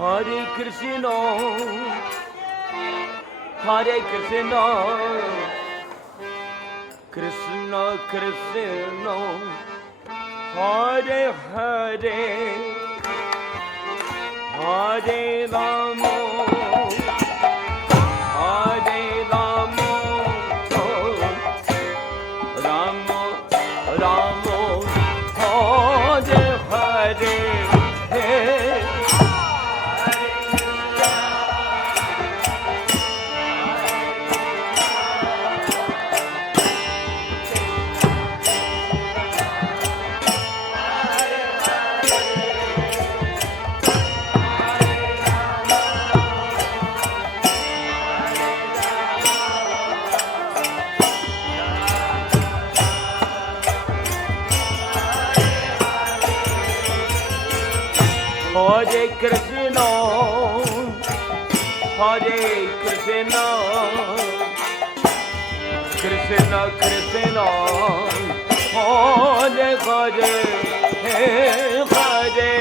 Hare Krishna, Hare Krishna, Krishna Krishna, Hare Hare, Hare Rama, Hare Rama, Rama Rama, Hare Hare. Hare Krishna, Hare Krishna, Krishna Krishna, Hare Hare, Hare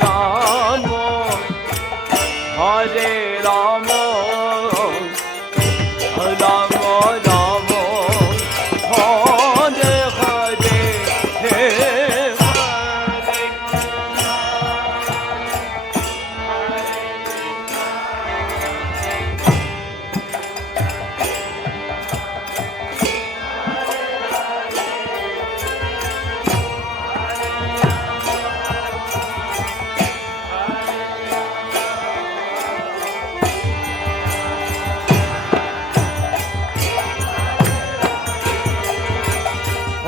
Rama, Hare Rama, Rama Rama, Hare Hare,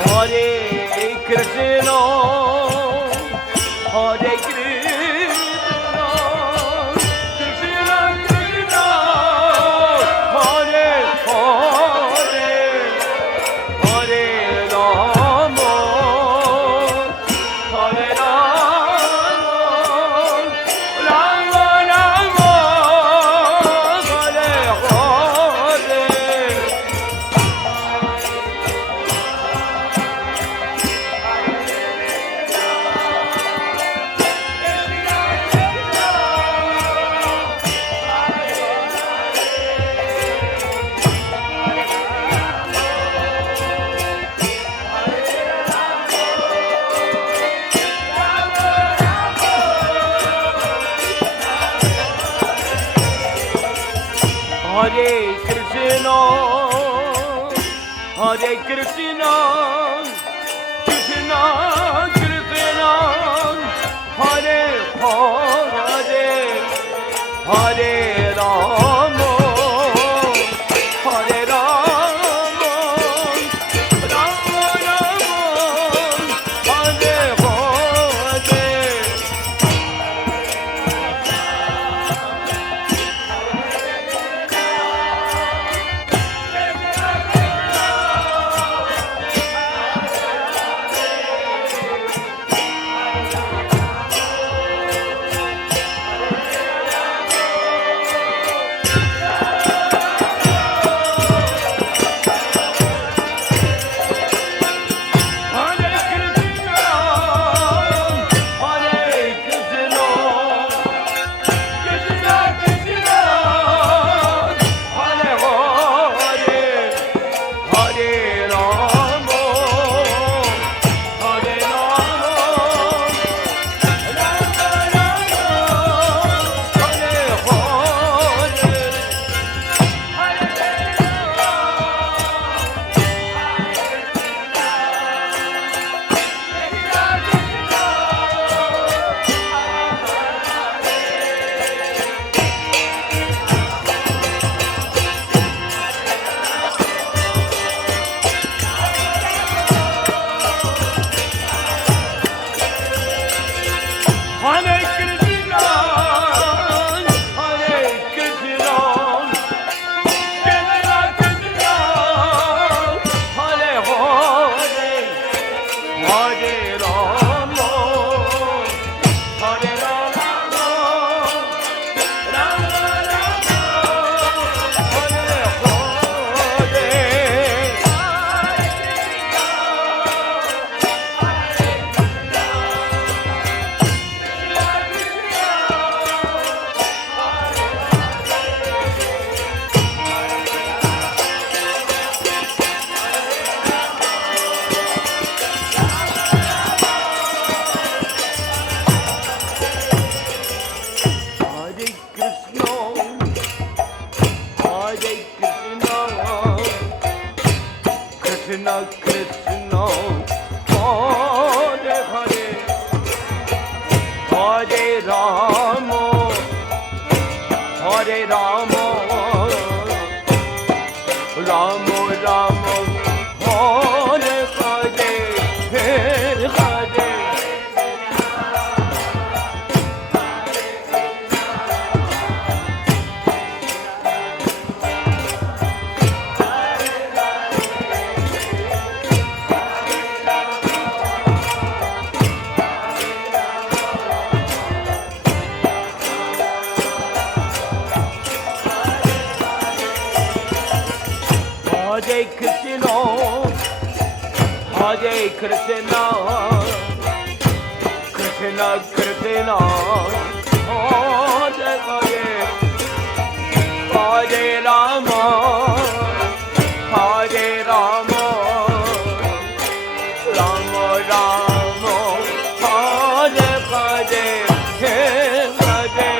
Hare Krishna, Hare Krishna, Krishna Krishna, Hare Hare, Hare Rama, Hare Rama, Rama Rama, Hare Hare. Hare Krishna, Hare Krishna, Krishna Krishna, Hare Hare, Hare Rama, Hare Rama, Rama Rama, Hare Hare. Ram, Ram Ram, Hare Hare, Hare Hare. Hare Krishna, Hare Krishna, Krishna Krishna, Hare Hare, Hare Rama, Hare Rama, Rama Rama, Hare Hare, Hare Hare.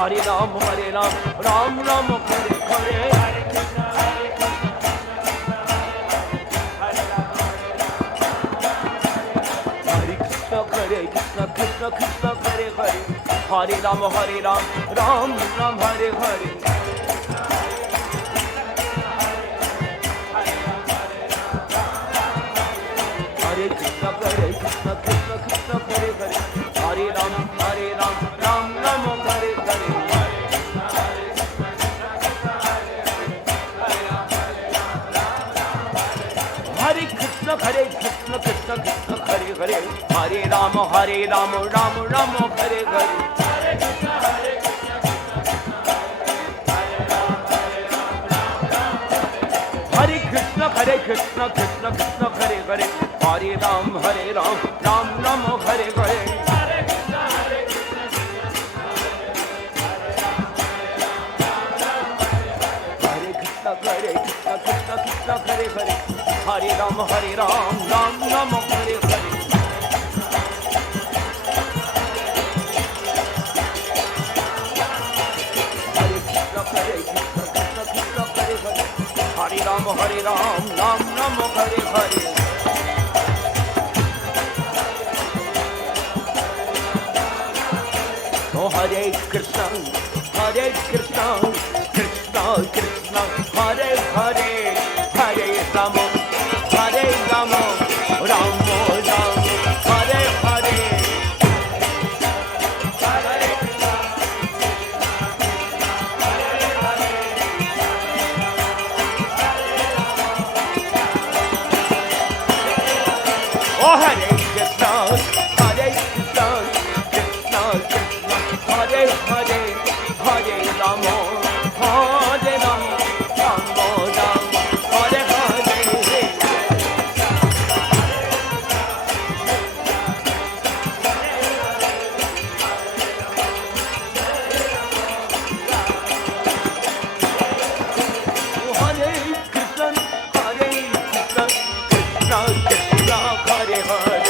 Hare Ram, Ram Ram, Hare Hare. Hare Krishna, Krishna Krishna, Hare Hare. Hare Ram, Ram Ram, Hare Hare. Hare Krishna, Krishna Krishna, Hare Hare. Hare Ram, Ram Ram, Hare Hare. Hare Krishna, Krishna Krishna, Hare Hare. Hare Ram, Ram Ram, Hare Hare. Hare Krishna, Krishna Krishna, Hare Hare. Hare Ram, Ram Ram, Hare Hare. Hare Krishna, Krishna Krishna, Hare Hare. Hare Ram, Ram Ram, Hare Hare. Hare Krishna, Krishna Krishna, Hare Hare. Hare Ram, Ram Ram, Hare Hare. Oh, Hare Krishna, Krishna Krishna, Hare Hare. Hare Ram, Ram Ram, Hare Hare. Oh, Hare Krishna, Krishna Krishna, Hare Hare. Hare Ram, Ram Ram, Hare Hare. Hare Krishna, Krishna Krishna, Hare Hare.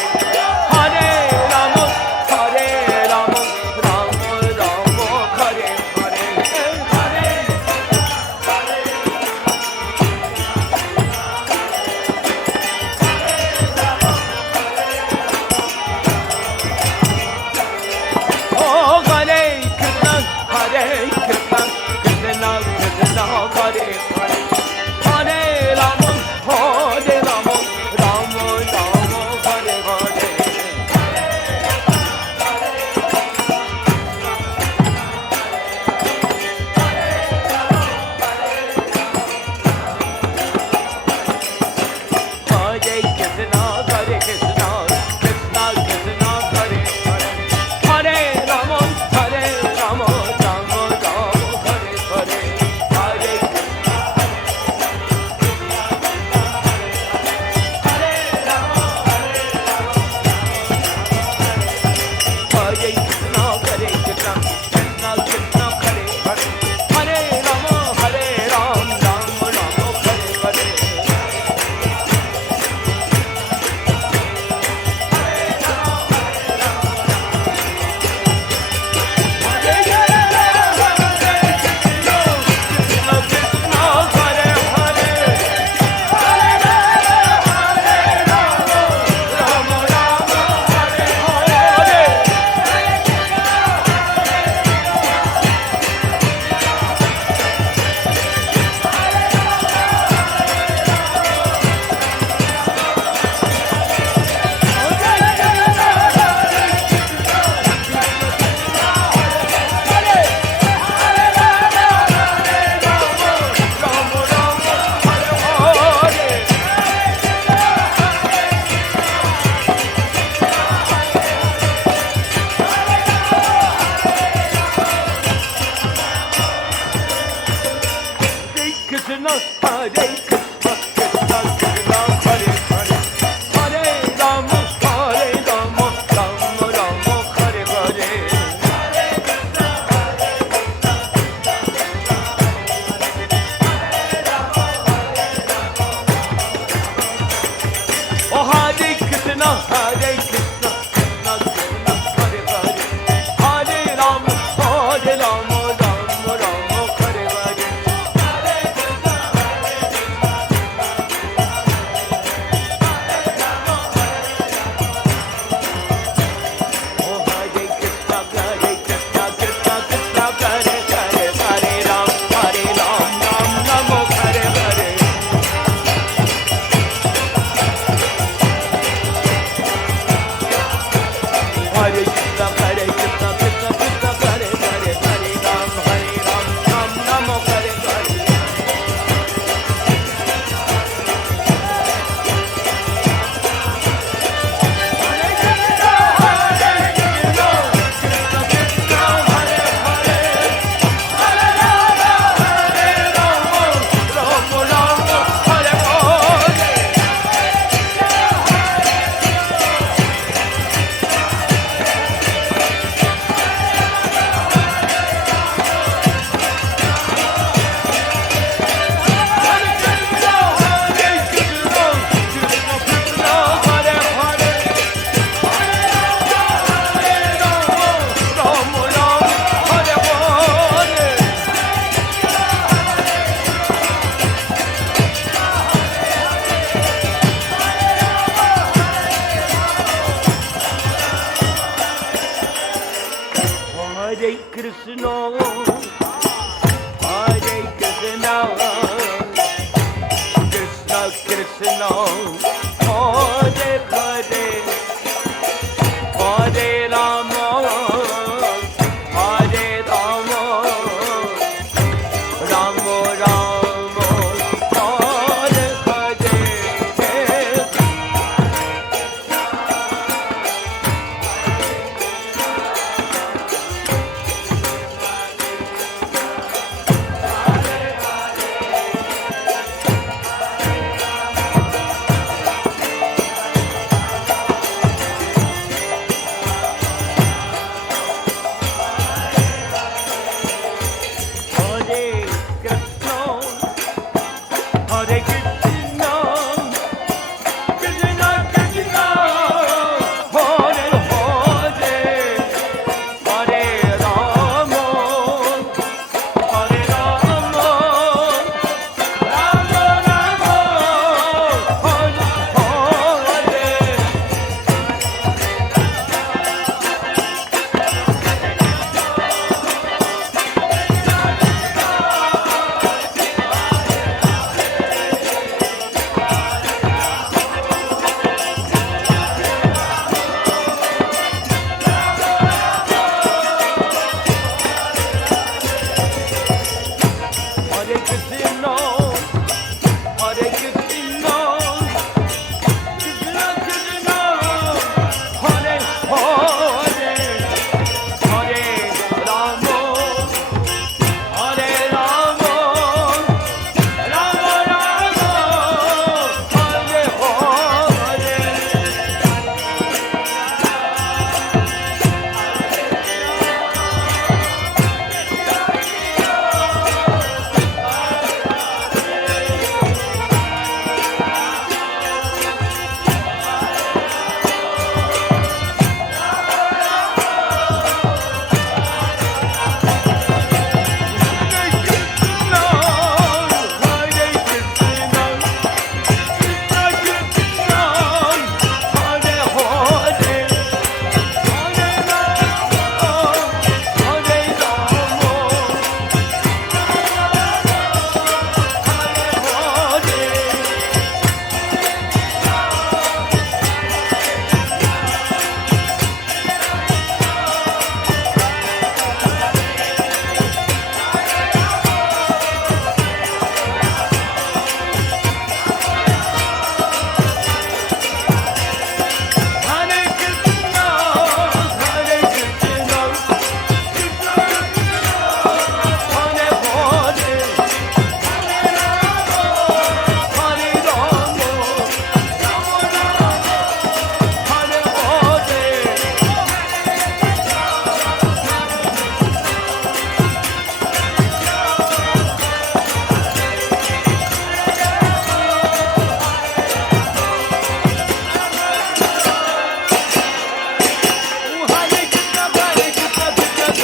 Krishna, Hare Krishna, Krishna Krishna, Hare Hare, Hare Rama, Hare Rama, Rama Rama, Hare Hare. Hare Krishna, Krishna Krishna, Hare Hare, Hare Rama, Hare Rama, Rama Rama, Hare Hare. Hare Krishna, Hare Krishna, Krishna Krishna,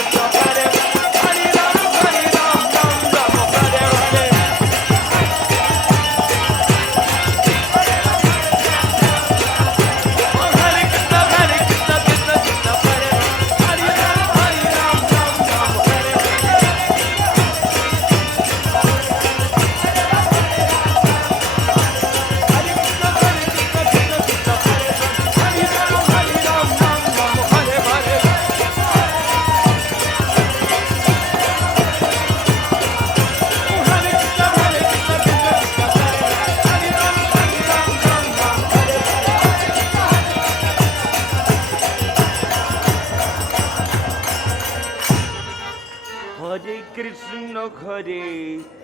Hare Hare, Hare Rama, Hare Rama, Rama Rama, Hare Hare. Hare Krishna, Hare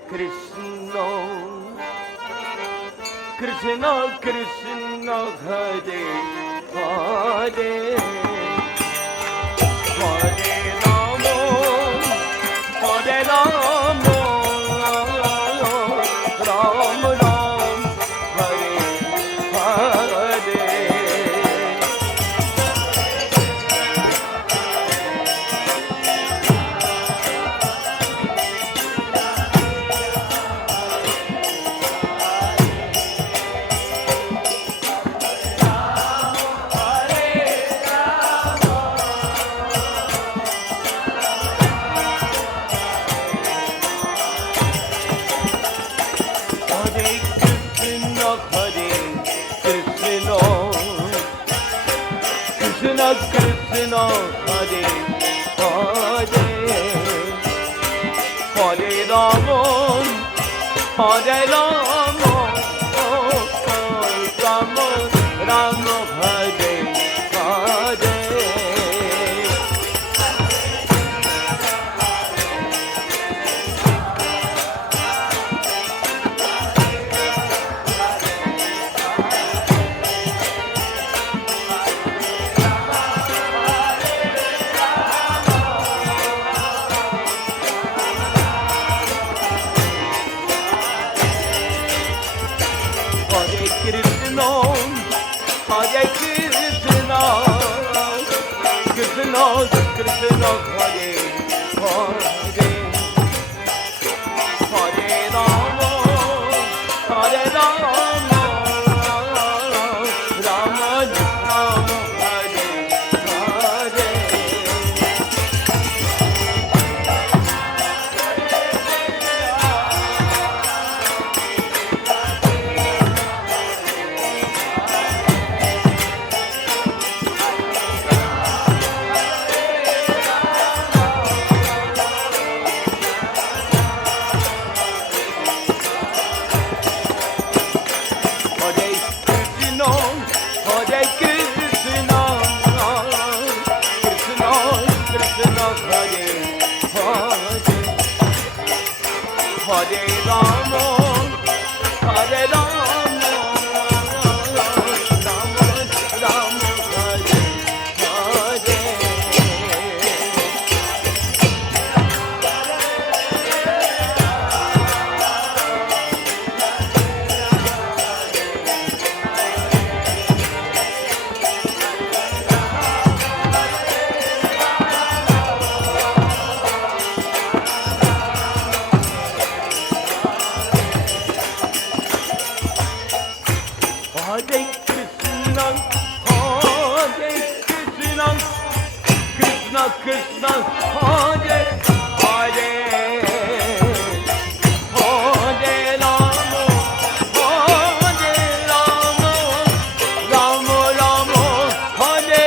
Krishna, Krishna Krishna, Hare Hare, Hare Rama, Hare Rama, Ram Ram, Hare Hare. Hare Krishna, Krishna Krishna, Hare Hare, Hare Rama, Hare Rama, Rama Rama, Hare Hare. Krishna, Hare Krishna, Krishna Krishna, Hare Hare, Hare Rama, Hare Rama, Rama Rama, Hare Hare. Hare Krishna, Krishna Krishna, Hare Hare, Hare Rama, Hare Rama, Rama Rama, Hare Hare. Hare Krishna, Hare Krishna, Krishna Krishna, Hare Hare, Hare Rama, Hare Rama, Rama Rama, Hare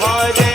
Hare.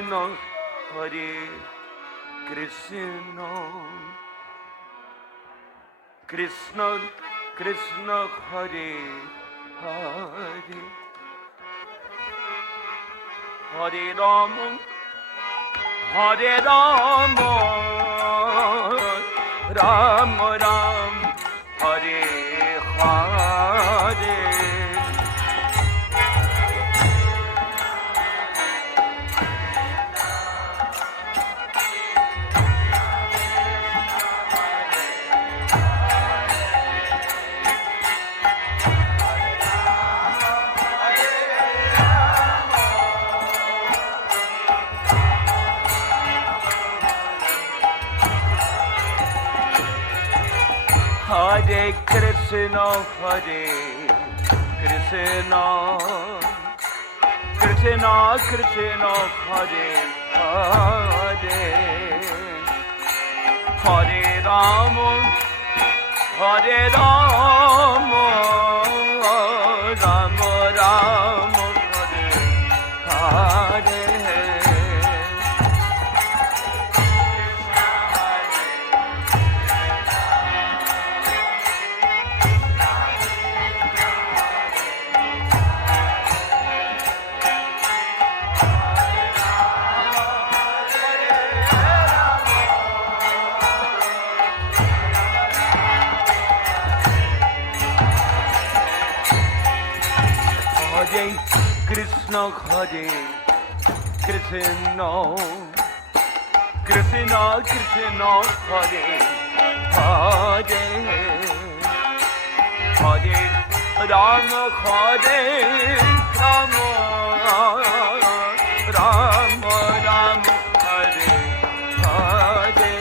Krishna, Hare Krishna, Krishna Krishna, Hare Hare, Hare Rama, Hare Rama, Rama Rama, Hare Hare. Hare Krishna, Hare Krishna, Krishna Krishna, Hare Hare, Hare Rama, Hare Rama, Rama Rama, Hare Hare. Hare Krishna, Hare Krishna, Krishna Krishna, Hare Hare, Hare Rama, Hare Rama, Rama Rama, Hare Hare.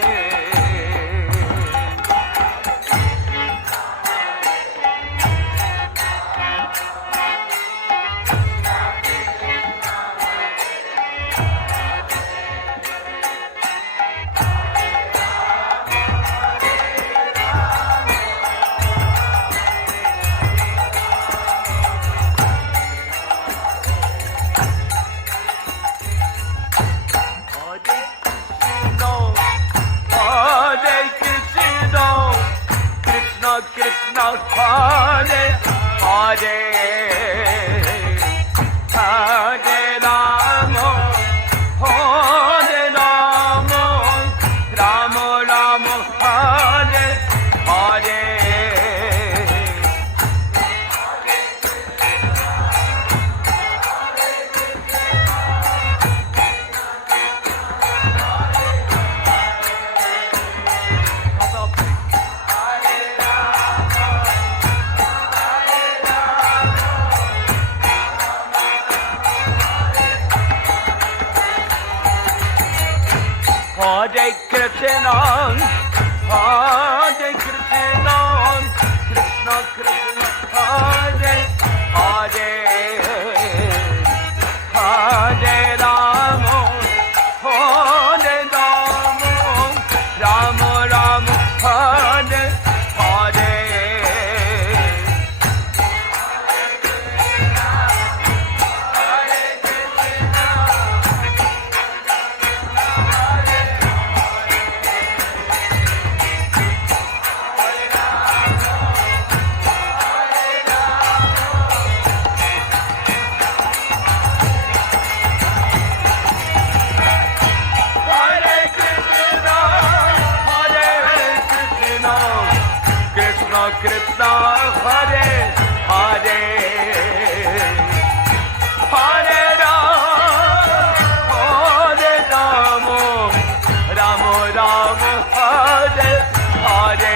Krishna, Hare Hare, Hare Rama, Hare Rama, Rama Rama, Hare Hare. Hare Krishna, Hare Krishna, Krishna Krishna, Hare Hare, Hare Rama, Hare Rama, Rama Rama, Hare Hare. Krishna, Hare Hare, Hare Rama, Hare Rama, Rama Rama, Hare Hare.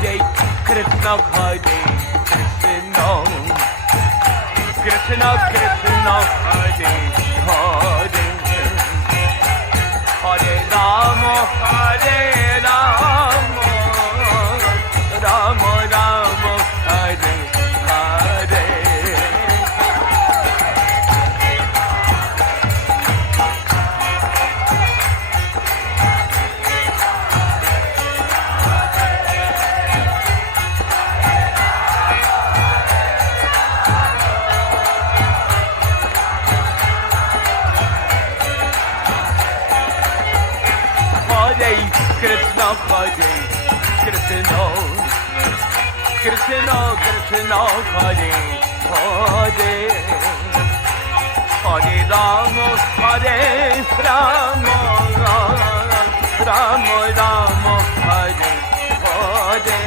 Hare Krishna, Hare Krishna, Krishna Krishna, Hare Hare, Hare Rama, Hare Rama, Rama Rama, Hare Hare. Hare Krishna, Hare Krishna, Krishna Krishna, Hare Hare, Hare Rama, Hare Rama, Rama Rama, Hare Hare.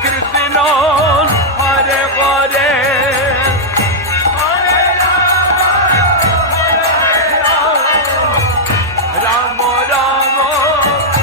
Krishna, Hare Hare, Hare Rama, Rama Rama, Hare Hare.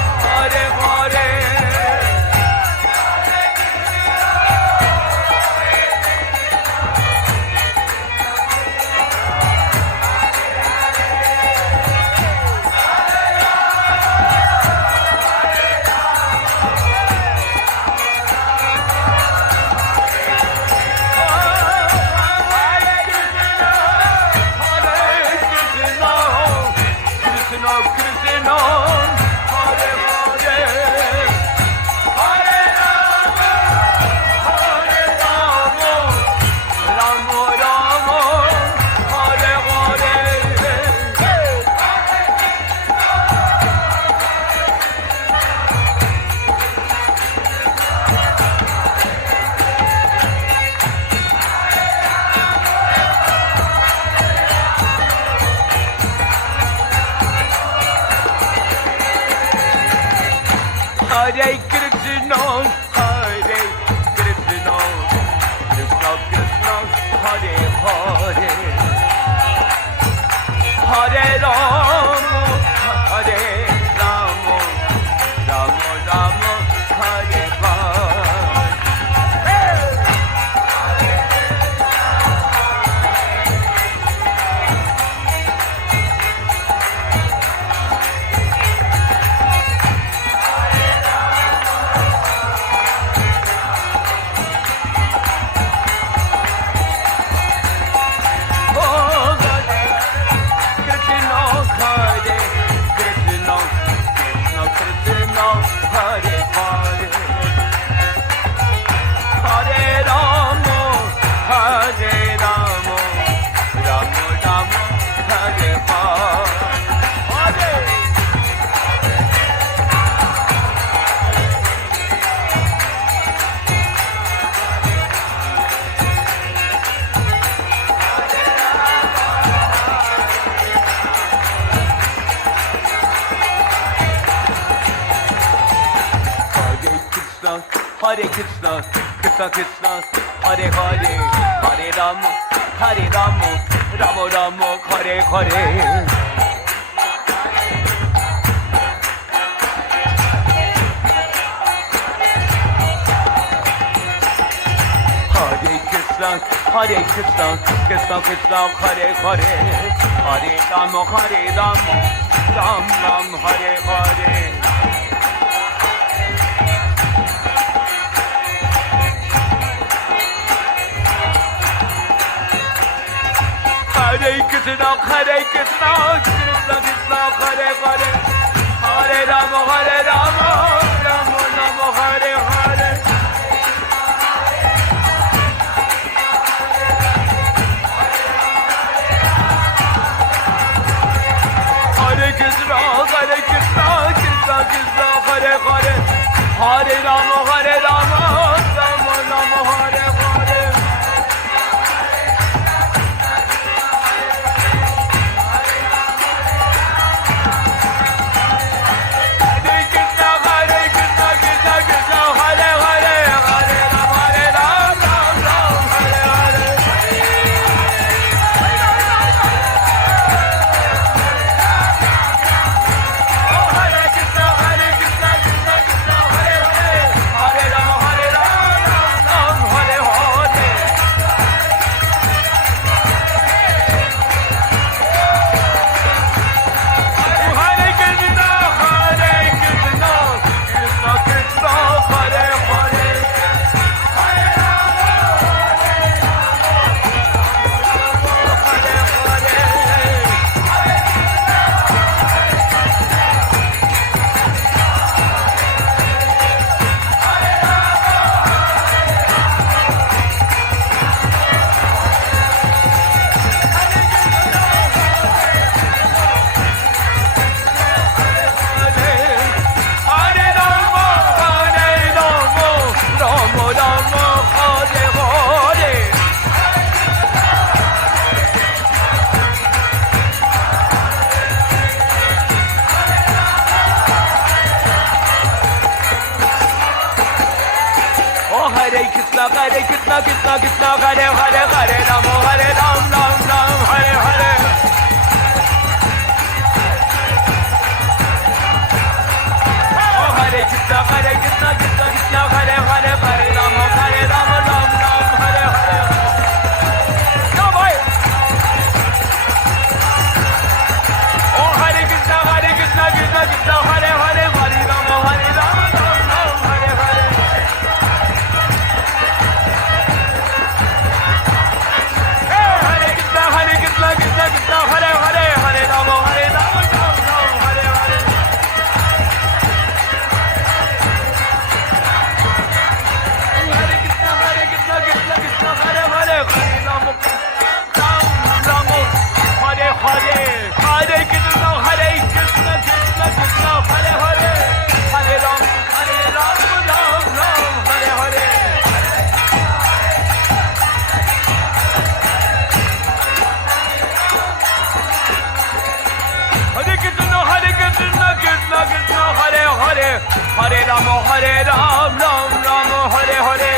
Krishna, Krishna, Hare Hare, Hare Rama, Hare Rama, Rama Rama, Hare Hare. Hare Krishna, Hare Krishna, Krishna Krishna, Hare Hare, Hare Rama, Hare Rama, Rama Rama, Hare Hare. Hare Hare, Hare Rama, Hare Rama, Rama Rama, Hare Hare. Hare Krishna, Krishna Krishna, Hare Hare, Hare Rama, Rama Rama, Hare Hare. Hare Krishna, Krishna Krishna, Hare Hare, Hare Rama, Ram Ram, Hare Hare. Hare Krishna, Krishna Krishna, Hare Hare, Hare Rama, Rama Rama, Hare Hare. Hare Krishna, Krishna Krishna, Hare Hare, Hare Rama, Rama Rama, Hare Hare. Krishna Krishna Krishna Hare Hare Hare Rama Ram Ram Hare Hare Oh Hare Krishna Krishna Krishna Hare Hare Hare Rama Ram Ram Hare Hare No boy Oh Hare Krishna Krishna Krishna Hare Hare Hare Rama Ram Ram Hare Hare Hare Krishna Krishna Hare Hare Hare Rama Ram Ram Hare Hare Hare Krishna Krishna Hare Hare Hare Rama Ram Hare Hare Hare Krishna Krishna Krishna Hare Hare Hare Ram Ram Hare Hare Hare Krishna Krishna Krishna Hare Hare Hare Ram Ram Hare Hare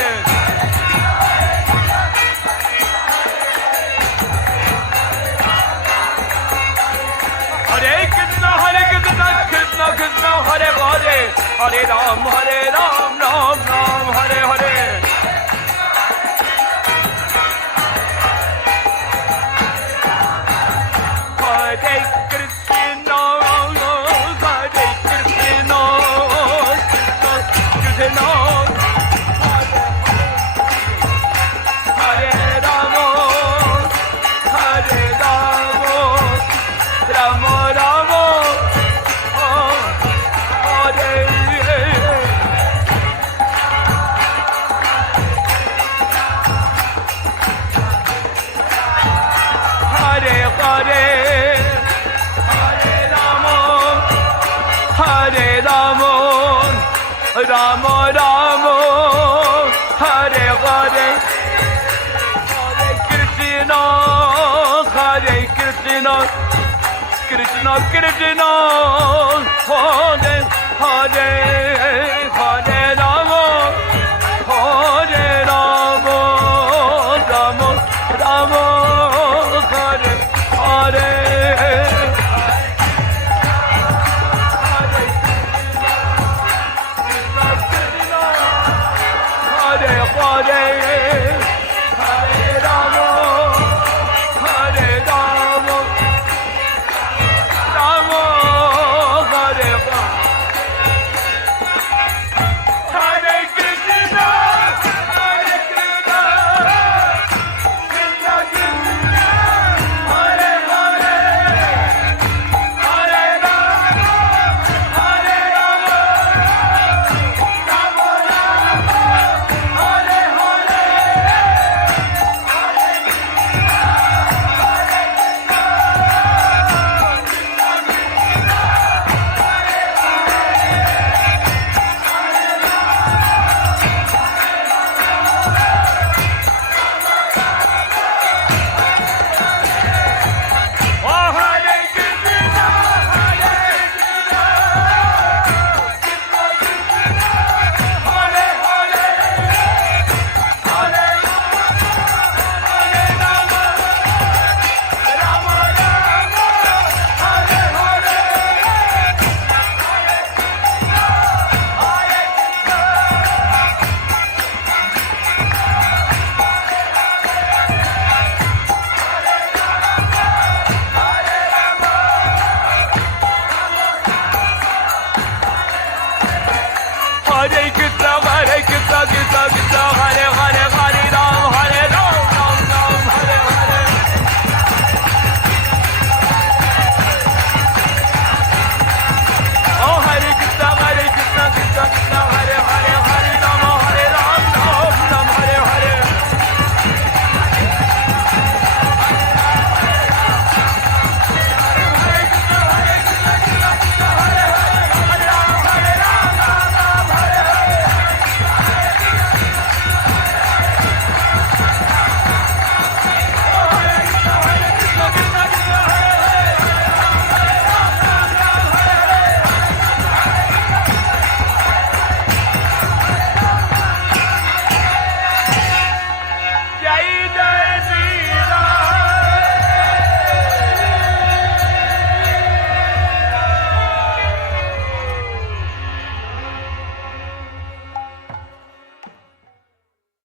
Hare Krishna Krishna Krishna Hare Hare Hare Ram Ram Hare Hare Hare Krishna Krishna Hare Rama Hare Rama Rama Rama Hare Hare Hare Hare Rama Hare Rama Rama Rama Hare Hare Hare Krishna Krishna Krishna Hare Hare Hare Rama Hare Rama Rama Rama Hare Hare Hare Hare